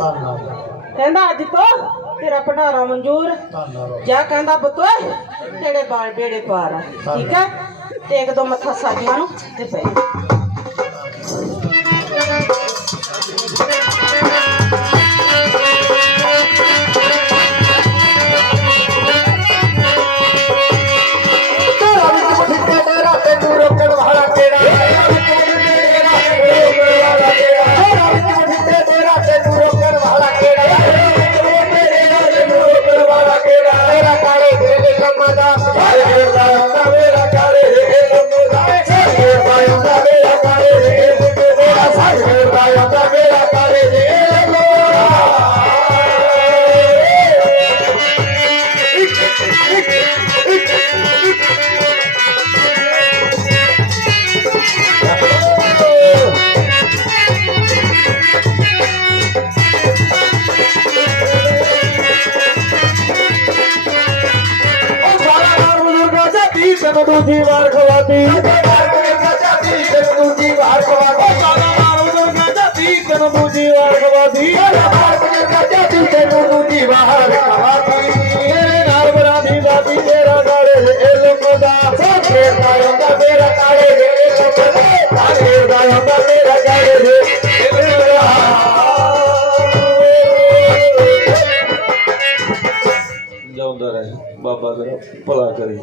ਧੰਨਵਾਦ। ਕਹਿੰਦਾ ਅੱਜ ਤੋਂ ਤੇਰਾ ਭੰਡਾਰਾ ਮਨਜ਼ੂਰ। ਧੰਨਵਾਦ। ਜਾ ਕਹਿੰਦਾ ਬਤੋਏ ਤੇਰੇ ਬਾਲ ਬੇੜੇ ਪਾਰ ਆ। ਠੀਕ ਹੈ ਟੇਕ ਦੋ ਮੱਥਾ ਸਾਜੀਆਂ ਨੂੰ ਤੇ ਪੈ দুধি বার খাওয়াতি তেন দুধি বার খাওয়াতি তেন দুধি বার খাওয়াতি তেন দুধি বার খাওয়াতি তেরে নাল বরাধি বাতি তেরা গাড়ে এলো কদা তেরে দায়ো দা তেরা গাড়ে এলো কদা তেরে দায়ো দা তেরা গাড়ে जाऊन बाबा जरा पला करी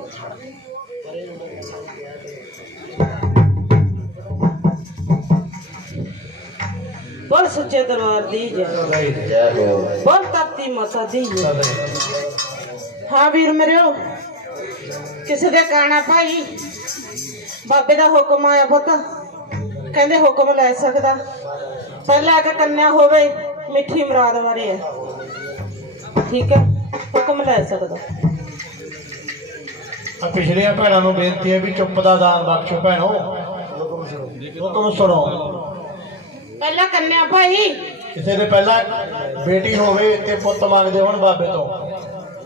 ਬੋਲ ਸੱਚੇ ਦਰਬਾਰ ਦੀ ਜੈ। ਬੋਲ ਤਾਤੀ ਮਾਤਾ ਦੀ ਜੈ। ਹਾਂ ਵੀਰ ਮੇਰਿਓ, ਕਿਸੇ ਦੇ ਕਾਣਾ ਭਾਈ? ਬਾਬੇ ਦਾ ਹੁਕਮ ਆਇਆ ਪੁੱਤ। ਕਹਿੰਦੇ ਹੁਕਮ ਲੈ ਸਕਦਾ। ਪਹਿਲਾਂ ਕਿ ਕੰਨਿਆ ਹੋਵੇ, ਮਿੱਠੀ ਮਰਾਦ ਬਾਰੇ ਹੈ। ਠੀਕ ਹੈ, ਹੁਕਮ ਲੈ ਸਕਦਾ। ਆ ਪਿਛਲੀਆਂ ਭੈਣਾਂ ਨੂੰ ਬੇਨਤੀ ਹੈ ਵੀ ਚੁੱਪ ਦਾ ਦਾਨ ਬਖਸ਼ੋ ਭੈਣੋ। ਹੁਕਮ ਸੁਣੋ। ਪਹਿਲਾਂ ਕੰਨਿਆ ਭਾਈ। ਕਿਸੇ ਦੇ ਪਹਿਲਾਂ ਬੇਟੀ ਹੋਵੇ ਤੇ ਪੁੱਤ ਮੰਗਦੇ ਹੋਣ ਬਾਬੇ ਤੋਂ।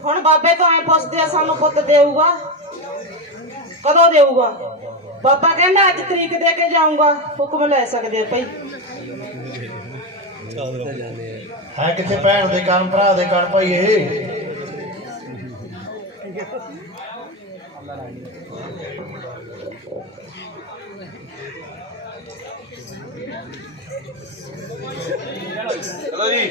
ਹੁਣ ਬਾਬੇ ਤੋਂ ਐ ਪੁੱਛਦੇ ਆ ਸਾਨੂੰ ਪੁੱਤ ਦੇਊਗਾ? ਕਦੋਂ ਦੇਊਗਾ? ਬਾਬਾ ਕਹਿੰਦਾ ਅੱਜ ਤਰੀਕ ਦੇ ਕੇ ਜਾਊਂਗਾ ਹੁਕਮ ਲੈ ਸਕਦੇ ਆ ਭਾਈ। ਹੈ ਕਿਤੇ ਭੈਣ ਦੇ ਕੰਨ ਭਰਾ ਦੇ ਕੰਨ ਭਾਈ ਇਹ ਚਲੋ ਜੀ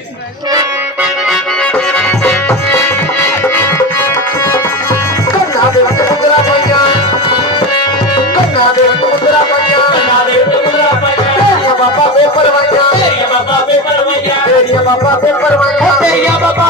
ਕੰਨਾ ਦੇ ਵਿੱਚ ਮੁੰਦਰਾ ਪਾਈਆਂ ਕੰਨਾ ਦੇ ਵਿੱਚ ਮੁੰਦਰਾ ਪਾਈਆਂ ਕੰਨਾ ਦੇ ਵਿੱਚ ਮੁੰਦਰਾ ਪਾਈਆਂ ਤੇਰੀਆਂ ਬਾਬਾ ਬੇਪਰਵਾਈਆਂ ਤੇਰੀਆਂ ਬਾਬਾ ਬੇਪਰਵਾਈਆਂ ਤੇਰੀਆਂ ਬਾਬਾ ਬੇਪਰਵਾਈਆਂ ਤੇਰੀਆਂ ਬਾਬਾ